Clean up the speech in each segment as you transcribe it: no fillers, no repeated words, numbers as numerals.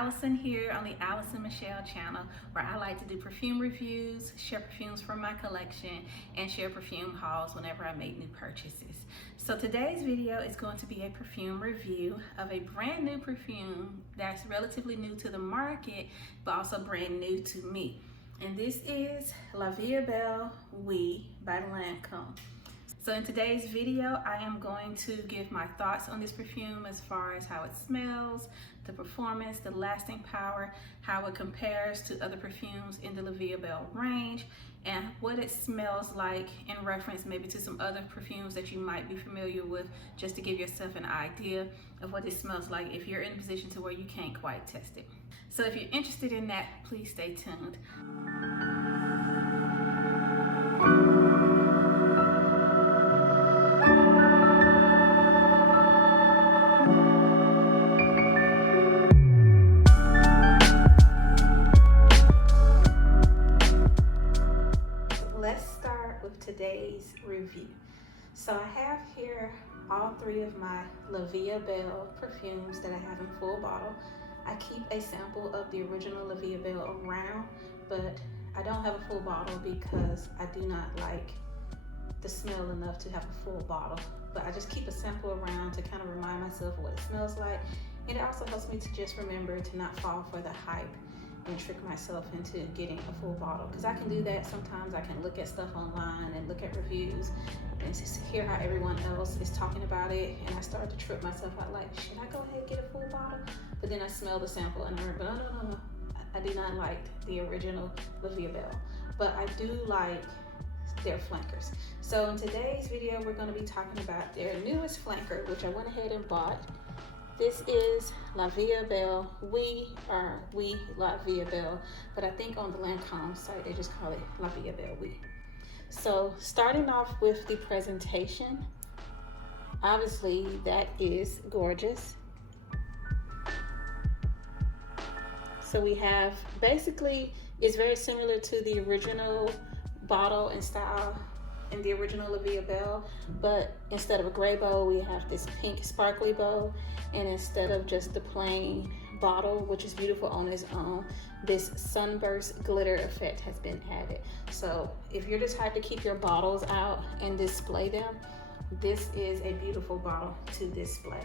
Allison here on the Allison Michelle channel, where I like to do perfume reviews, share perfumes from my collection, and share perfume hauls whenever I make new purchases. So today's video is going to be a perfume review of a brand new perfume that's relatively new to the market, but also brand new to me. And this is Vie Est Belle Oui by Lancome. So in today's video, I am going to give my thoughts on this perfume as far as how it smells, the performance, the lasting power, how it compares to other perfumes in the Vie Est Belle range, and what it smells like in reference maybe to some other perfumes that you might be familiar with, just to give yourself an idea of what it smells like if you're in a position to where you can't quite test it. So if you're interested in that, please stay tuned. Today's review. So I have here all three of my Vie Est Belle perfumes that I have in full bottle. I keep a sample of the original Vie Est Belle around, but I don't have a full bottle because I do not like the smell enough to have a full bottle. But I just keep a sample around to kind of remind myself what it smells like, and it also helps me to just remember to not fall for the hype and trick myself into getting a full bottle, because I can do that sometimes. I can look at stuff online and look at reviews and just hear how everyone else is talking about it, and I start to trip myself out like, should I go ahead and get a full bottle? But then I smell the sample and I remember, no, I do not like the original Vie Est Belle, but I do like their flankers. So in today's video, we're going to be talking about their newest flanker, which I went ahead and bought. This is Vie Est Belle Oui, or Oui La Vie Est Belle, but I think on the Lancome site they just call it Vie Est Belle Oui. So starting off with the presentation, obviously that is gorgeous. So we have, basically it's very similar to the original bottle and style in the original Vie Est Belle, but instead of a gray bow, we have this pink sparkly bow, and instead of just the plain bottle, which is beautiful on its own, this sunburst glitter effect has been added. So if you're the type to keep your bottles out and display them, this is a beautiful bottle to display.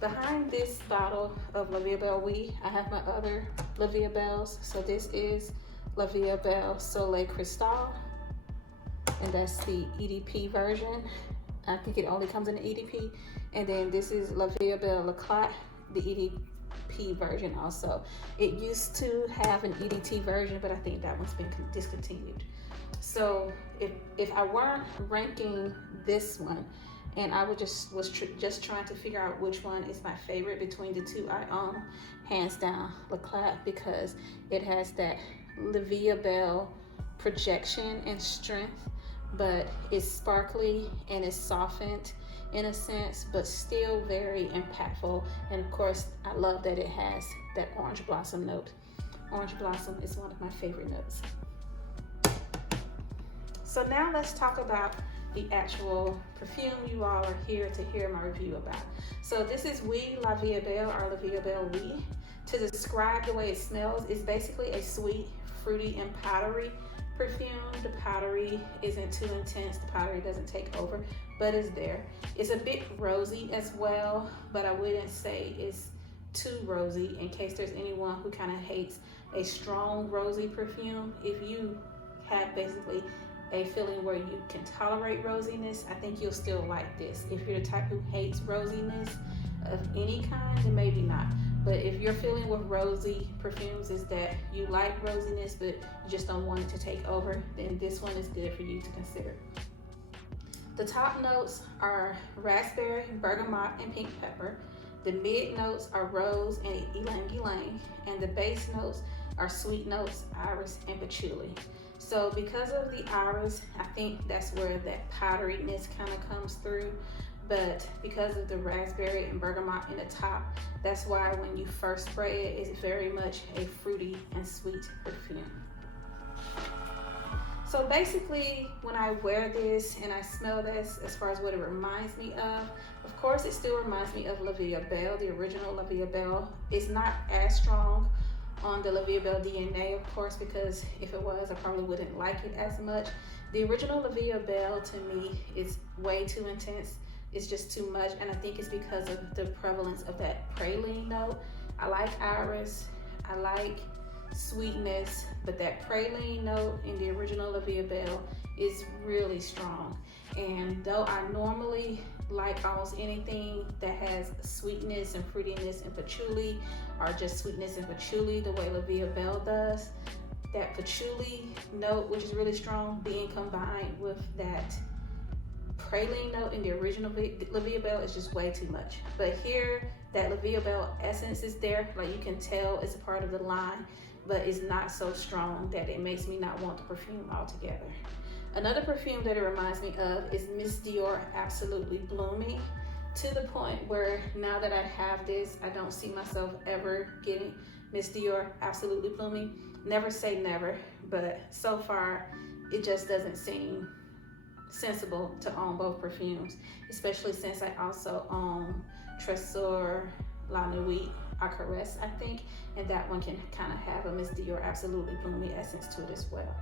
Behind this bottle of Vie Est Belle Oui, I have my other Vie Est Belles. So this is Vie Est Belle Soleil Cristal, and that's the EDP version. I think it only comes in the EDP. And then this is Vie Est Belle L'Eclat, the EDP version also. It used to have an EDT version, but I think that one's been discontinued. So if I weren't ranking this one, and I would just trying to figure out which one is my favorite between the two I own, hands down L'Eclat, because it has that Vie Est Belle projection and strength, but it's sparkly and it's softened in a sense, but still very impactful. And of course, I love that it has that orange blossom note. Orange blossom is one of my favorite notes. So now let's talk about the actual perfume you all are here to hear my review about. So this is Oui La Vie Est Belle, or Vie Est Belle Oui. To describe the way it smells, it's basically a sweet, fruity, and powdery perfume. The powdery isn't too intense, the powdery doesn't take over, but it's there. It's a bit rosy as well, but I wouldn't say it's too rosy, in case there's anyone who kind of hates a strong rosy perfume. If you have basically a feeling where you can tolerate rosiness, I think you'll still like this. If you're the type who hates rosiness of any kind, then maybe not. But if your feeling with rosy perfumes is that you like rosiness, but you just don't want it to take over, then this one is good for you to consider. The top notes are raspberry, bergamot, and pink pepper. The mid notes are rose and ylang ylang, and the base notes are sweet notes, iris, and patchouli. So because of the iris, I think that's where that powderiness kind of comes through. But because of the raspberry and bergamot in the top, that's why when you first spray it, it's very much a fruity and sweet perfume. So So basically, when I wear this and I smell this, as far as what it reminds me of course, it still reminds me of La Vie Est Belle, the original La Vie Est Belle. It's not as strong on the La Vie Est Belle DNA, of course, because if it was, I probably wouldn't like it as much. The original La Vie Est Belle, to me, is way too intense. It's just too much, and I think it's because of the prevalence of that praline note. I like iris, I like sweetness, but that praline note in the original La Vie Est Belle is really strong. And though I normally like almost anything that has sweetness and fruitiness and patchouli, or just sweetness and patchouli the way La Vie Est Belle does, that patchouli note, which is really strong, being combined with that praline note in the original La Vie Est Belle is just way too much. But here, that La Vie Est Belle essence is there, like you can tell it's a part of the line, but it's not so strong that it makes me not want the perfume altogether. Another perfume that it reminds me of is Miss Dior Absolutely Bloomy, to the point where now that I have this, I don't see myself ever getting Miss Dior Absolutely Bloomy. Never say never, but so far it just doesn't seem sensible to own both perfumes, especially since I also own Trésor, La Nuit, A Caresse, I think, and that one can kind of have a Miss Dior Absolutely Bloomy essence to it as well.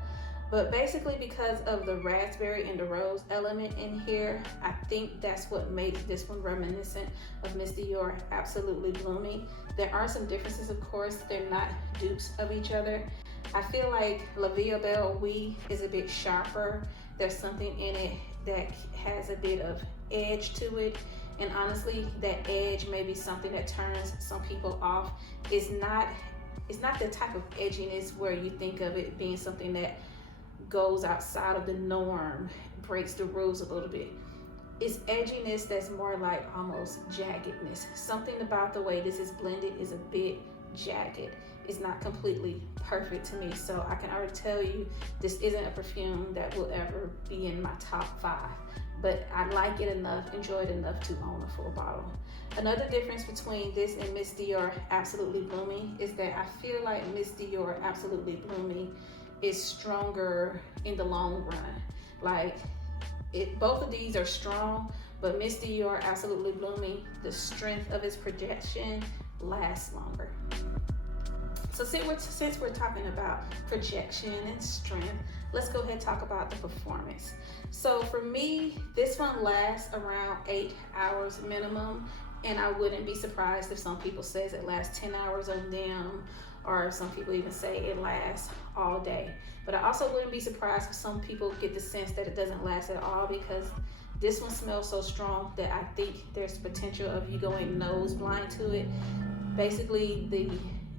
But basically, because of the raspberry and the rose element in here, I think that's what made this one reminiscent of Miss Dior Absolutely Bloomy. There are some differences, of course. They're not dupes of each other. I feel like La Vie Est Belle Oui is a bit sharper. There's something in it that has a bit of edge to it. And honestly, that edge may be something that turns some people off. It's not the type of edginess where you think of it being something that goes outside of the norm, breaks the rules a little bit. It's edginess that's more like almost jaggedness. Something about the way this is blended is a bit jagged. It's not completely perfect to me, so I can already tell you this isn't a perfume that will ever be in my top 5, but I like it enough, enjoy it enough to own a full bottle. Another difference between this and Miss Dior Absolutely Bloomy is that I feel like Miss Dior Absolutely Bloomy is stronger in the long run. Like, both of these are strong, but Miss Dior Absolutely Bloomy, the strength of its projection lasts longer. So since we're talking about projection and strength, let's go ahead and talk about the performance. So for me, this one lasts around 8 hours minimum, and I wouldn't be surprised if some people says it lasts 10 hours on them, or some people even say it lasts all day. But I also wouldn't be surprised if some people get the sense that it doesn't last at all, because this one smells so strong that I think there's potential of you going nose blind to it. Basically, the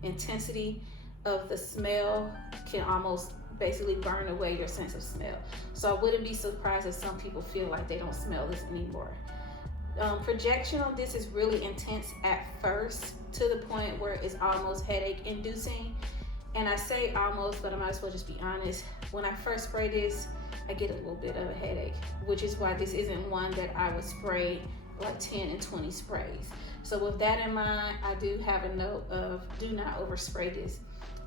intensity of the smell can almost basically burn away your sense of smell. So I wouldn't be surprised if some people feel like they don't smell this anymore. Projection on this is really intense at first, to the point where it's almost headache inducing. And I say almost, but I might as well just be honest. When I first spray this, I get a little bit of a headache, which is why this isn't one that I would spray like 10 and 20 sprays. So with that in mind, I do have a note of do not overspray this.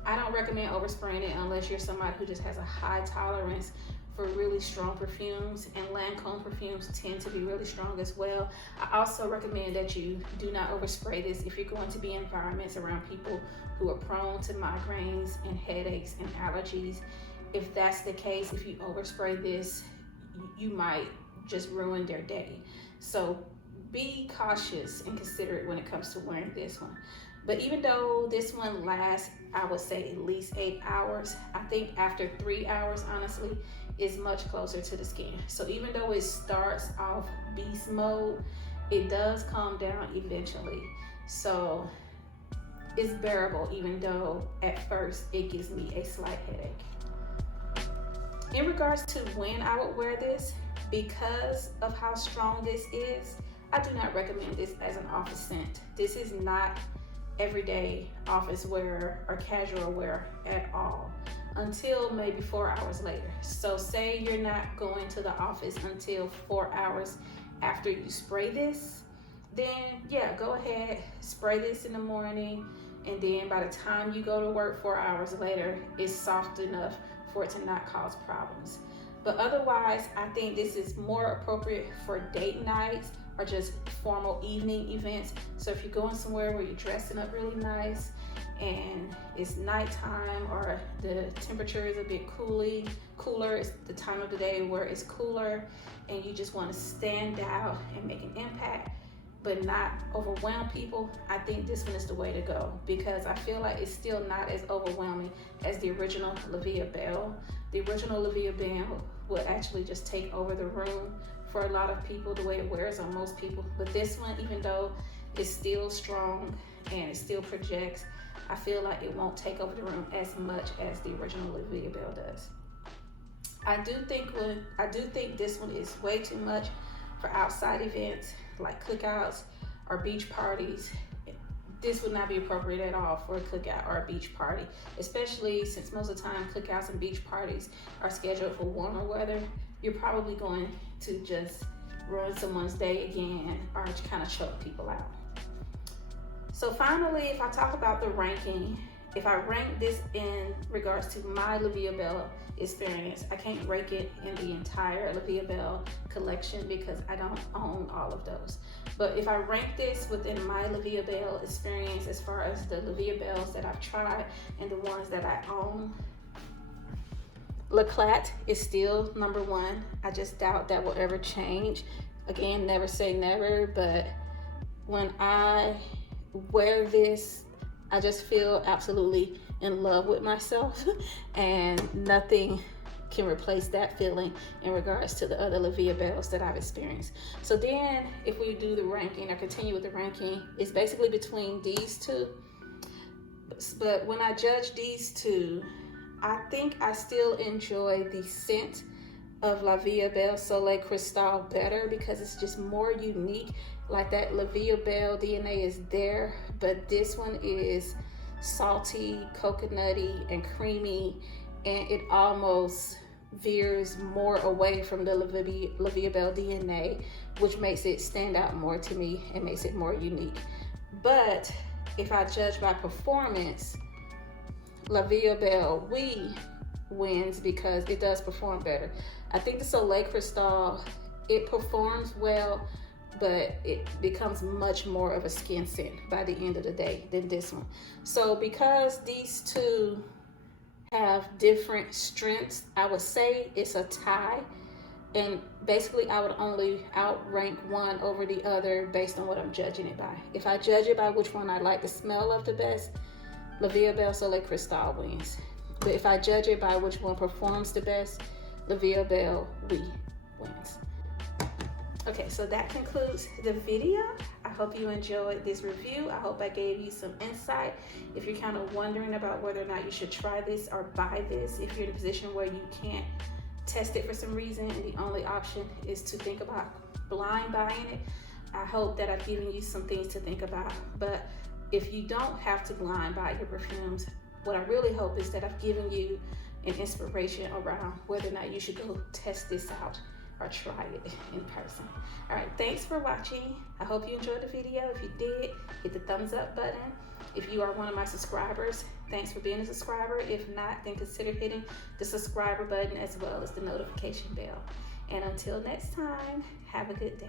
I don't recommend overspraying it unless you're somebody who just has a high tolerance for really strong perfumes, and Lancome perfumes tend to be really strong as well. I also recommend that you do not overspray this if you're going to be in environments around people who are prone to migraines and headaches and allergies. If that's the case, if you overspray this, you might just ruin their day. So be cautious and considerate when it comes to wearing this one. But even though this one lasts, I would say at least 8 hours, I think after 3 hours, honestly, is much closer to the skin. So even though it starts off beast mode, it does calm down eventually. So it's bearable, even though at first it gives me a slight headache. In regards to when I would wear this, because of how strong this is, I do not recommend this as an office scent. This is not everyday office wear or casual wear at all, until maybe 4 hours later. So say you're not going to the office until 4 hours after you spray this, then yeah, go ahead, spray this in the morning, and then by the time you go to work 4 hours later, it's soft enough for it to not cause problems. But otherwise, I think this is more appropriate for date nights or just formal evening events. So if you're going somewhere where you're dressing up really nice and it's nighttime or the temperature is a bit cooler, it's the time of the day where it's cooler and you just want to stand out and make an impact but not overwhelm people, I think this one is the way to go, because I feel like it's still not as overwhelming as the original La Vie Est Belle. The original La Vie Est Belle would actually just take over the room for a lot of people, the way it wears on most people. But this one, even though it's still strong and it still projects, I feel like it won't take over the room as much as the original La Vie Est Belle does. I do think this one is way too much for outside events like cookouts or beach parties. This would not be appropriate at all for a cookout or a beach party, especially since most of the time cookouts and beach parties are scheduled for warmer weather. You're probably going to just ruin someone's day again or kind of choke people out. So finally, if I talk about the ranking, if I rank this in regards to my La Vie Est Belle experience, I can't rank it in the entire La Vie Est Belle collection because I don't own all of those. But if I rank this within my La Vie Est Belle experience as far as the La Vie Est Belles that I've tried and the ones that I own, L'Eclat is still number one. I just doubt that will ever change. Again, never say never, but when I wear this, I just feel absolutely in love with myself, and nothing can replace that feeling in regards to the other La Vie Est Belles that I've experienced. So then if we do the ranking or continue with the ranking, it's basically between these two. But when I judge these two, I think I still enjoy the scent of La Vie Est Belle Soleil Cristal better because it's just more unique. Like that La Vie Est Belle DNA is there, but this one is salty, coconutty, and creamy, and it almost veers more away from the La Vie Est Belle DNA, which makes it stand out more to me and makes it more unique. But if I judge by performance, La Vie Est Belle Oui wins because it does perform better. I think the Soleil Cristal, it performs well, but it becomes much more of a skin scent by the end of the day than this one. So because these two have different strengths, I would say it's a tie. And basically I would only outrank one over the other based on what I'm judging it by. If I judge it by which one I like the smell of the best, La Vie Est Belle Soleil Cristal wins. But if I judge it by which one performs the best, La Vie Est Belle Oui wins. Okay, so that concludes the video. I hope you enjoyed this review. I hope I gave you some insight. If you're kind of wondering about whether or not you should try this or buy this, if you're in a position where you can't test it for some reason and the only option is to think about blind buying it, I hope that I've given you some things to think about. But if you don't have to blind buy your perfumes, what I really hope is that I've given you an inspiration around whether or not you should go test this out or try it in person. All right, thanks for watching. I hope you enjoyed the video. If you did, hit the thumbs up button. If you are one of my subscribers, thanks for being a subscriber. If not, then consider hitting the subscriber button as well as the notification bell. And until next time, have a good day.